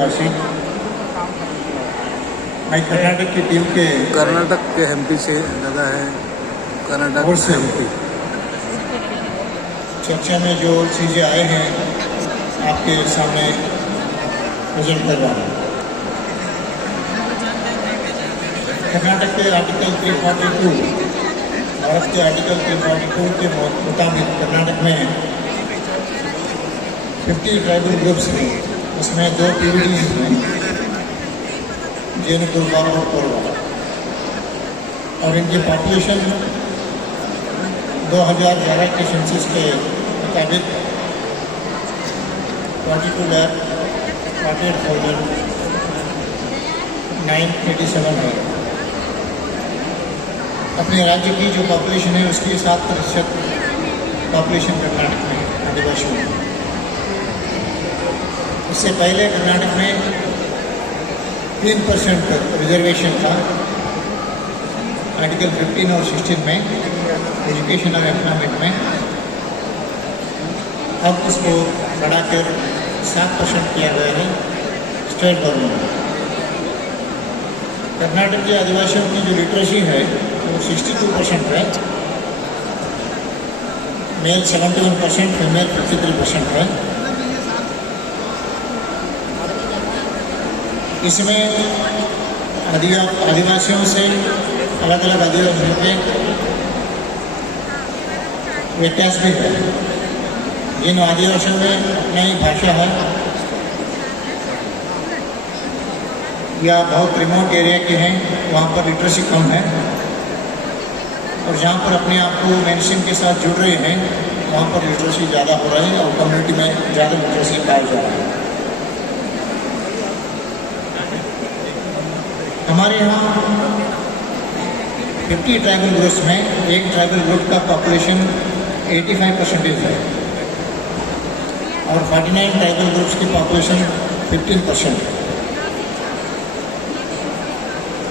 काशी। मैं कर्नाटक की टीम के कर्नाटक के एमपी से लगा है, कर्नाटक और से एमपी। चर्चा में जो चीज़ें आए हैं आपके सामने प्रेजेंट कर रहा हूँ। कर्नाटक के आर्टिकल 342, भारत के आर्टिकल 342 के मुताबिक कर्नाटक में 50 ट्राइबल ग्रुप्स हैं। उसमें 2 PVDs हैं, जैन कुर्बा और कोरबा, और इनकी पॉपुलेशन 2011 के सेंसस के मुताबिक 22,48,987 है। अपने राज्य की जो पॉपुलेशन है उसकी 7% पॉपुलेशन कर्नाटक में आदिवासियों में। इससे पहले कर्नाटक में 3% रिजर्वेशन था आर्टिकल 15 और 16 में, एजुकेशन और इकोनॉमिक में। अब उसको बढ़ाकर 7% किया गया है स्टेट गवर्नमेंट में। कर्नाटक के आदिवासियों की जो लिटरेसी है वो 62% है, मेल 71%, फीमेल 53% है। इसमें आदिवासियों से अलग अलग आदिवासियों के व्यत्यास भी है। जिन आदिवासियों में अपनी ही भाषा है या बहुत रिमोट एरिया के हैं, वहाँ पर लिटरेसी कम है, और जहाँ पर अपने आप को मेनस्ट्रीम के साथ जुड़ रहे हैं वहाँ पर लिटरेसी ज़्यादा हो रहा है और कम्युनिटी में ज़्यादा लिटरेसी पाया जा रहा है। हमारे यहाँ 50 ट्राइबल ग्रुप्स में एक ट्राइबल ग्रुप का पॉपुलेशन 85% है और 49 ट्राइबल ग्रुप्स की पॉपुलेशन 15% है।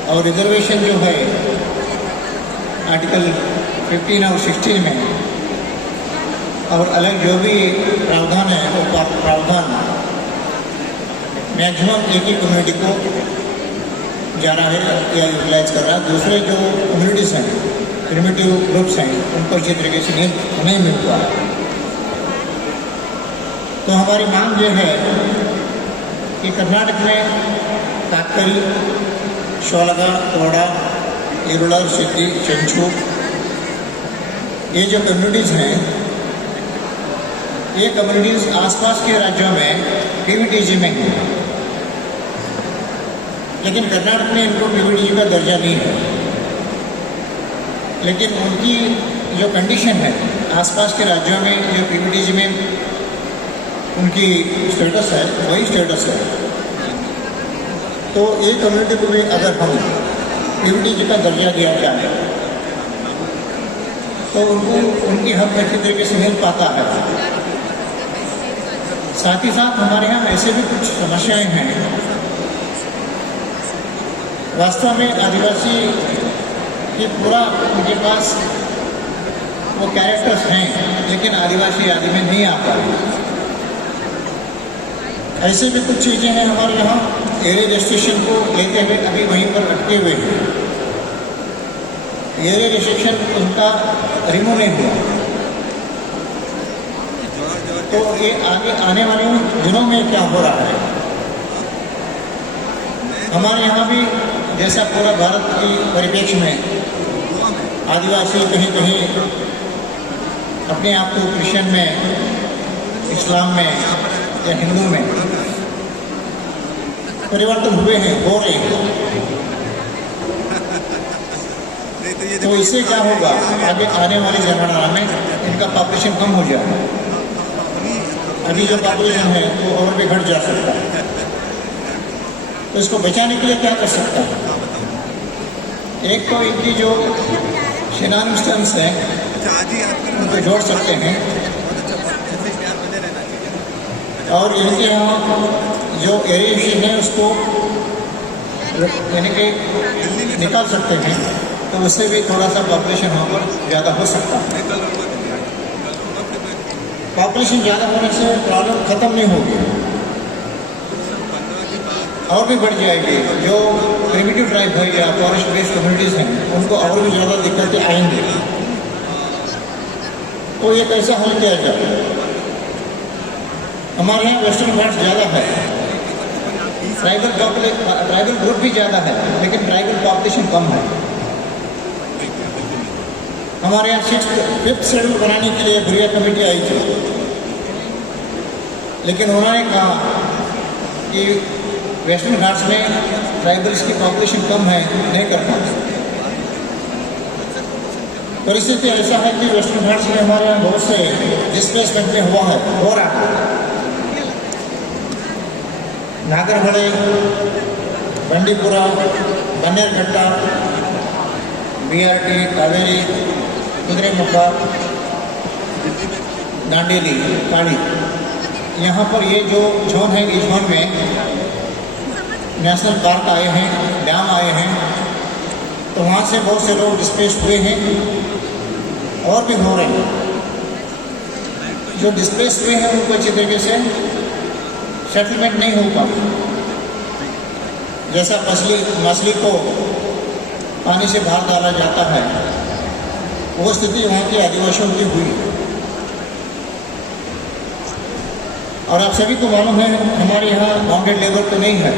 और रिजर्वेशन जो है आर्टिकल 15 और 16 में, और अलग जो भी प्रावधान है वो प्रावधान मैक्सिमम एक ही कम्युनिटी को जा रहा है या यूटिलाइज कर रहा है। दूसरे जो कम्युनिटीज़ हैं, प्रिमिटिव ग्रुप्स हैं, उनको अच्छी तरीके से नहीं मिल पा रहा। तो हमारी मांग ये है कि कर्नाटक में ताकरी, शोलगा, तोड़ा, इरुलर, सिद्धि, चंचू, ये जो कम्युनिटीज़ हैं, ये कम्युनिटीज़ आसपास के राज्यों में PVTG में हैं, लेकिन कर्नाटक में इनको PVTG का दर्जा नहीं है। लेकिन उनकी जो कंडीशन है आसपास के राज्यों में जो PVTG में उनकी स्टेटस है वही स्टेटस है। तो ये कम्युनिटी को भी अगर हम PVTG का दर्जा दिया जाए तो उनको उनकी हक अच्छी तरीके से मिल पाता है। साथ ही साथ हमारे यहाँ ऐसे भी कुछ समस्याएं हैं। वास्तव में आदिवासी की पूरा उनके पास वो कैरेक्टर्स हैं, लेकिन आदिवासी आदि में नहीं आता है। ऐसे भी कुछ चीज़ें हैं हमारे यहाँ एरिया रजिस्ट्रेशन को लेते हुए अभी वहीं पर रखते हुए हैं। एरिया रजिस्ट्रेशन उनका रिमूव नहीं हुआ, तो ये आगे आने वाले दिनों में क्या हो रहा है। हमारे यहाँ भी जैसा पूरा भारत की परिप्रेक्ष्य में आदिवासी कहीं कहीं अपने आप को क्रिश्चियन में, इस्लाम में या हिंदू में परिवर्तन हुए हैं, हो रहे हैं। तो इससे क्या होगा, आगे आने वाली ज़माना में इनका पॉपुलेशन कम हो जाएगा। अभी जो पॉपुलेशन है वो और भी घट जा सकता है। तो इसको बचाने के लिए क्या कर सकता है? एक तो इनकी जो सिनोनिम्स हैं उनको जोड़ सकते हैं, और इनके यहाँ जो एरिएशन है उसको यानी कि निकाल सकते हैं, तो उससे भी थोड़ा सा पॉपुलेशन वहाँ पर ज़्यादा हो सकता है। पॉपुलेशन ज़्यादा होने से प्रॉब्लम ख़त्म नहीं होगी। और भी बढ़ जाएगी। जो प्रिमिटिव ट्राइब है या फॉरेस्ट बेस्ड कम्युनिटीज़ हैं उनको और भी ज़्यादा दिक्कतें आएंगी। तो ये कैसे हल किया जाए? हमारे यहाँ वेस्टर्न घाट्स ज़्यादा है, ट्राइबल ग्रुप भी ज़्यादा है, लेकिन ट्राइबल पॉपुलेशन कम है। हमारे यहाँ 5th शेड्यूल बनाने के लिए बुरिया कमेटी आई थी, लेकिन उन्होंने कहा कि वेस्टर्न घाट्स में ट्राइबल्स की पॉपुलेशन कम है, नहीं कर पाते। परिस्थिति ऐसा है कि वेस्टर्न घाट्स में हमारे यहाँ बहुत से डिस्प्लेसमेंट में हो रहा है। नागरहळे, बंडीपुरा, बन्नेरघट्टा, BRT, कावेरी, कुद्रेमुख, दांडेली, काली, यहाँ पर ये जो जोन है, इस जोन में नेशनल पार्क आए हैं, डैम आए हैं, तो वहाँ से बहुत से लोग डिस्प्लेस हुए हैं और भी हो रहे हैं। जो डिस्प्लेस हुए हैं उनको अच्छी तरीके से सेटलमेंट नहीं हो पाता। जैसा मछली को पानी से बाहर डाला जाता है, वो स्थिति वहाँ के आदिवासियों की हुई। और आप सभी को मालूम है हमारे यहाँ बाउंडेड लेबर तो नहीं है,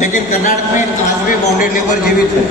लेकिन कर्नाटक में आज भी बाउंडेड लेबर जीवित है।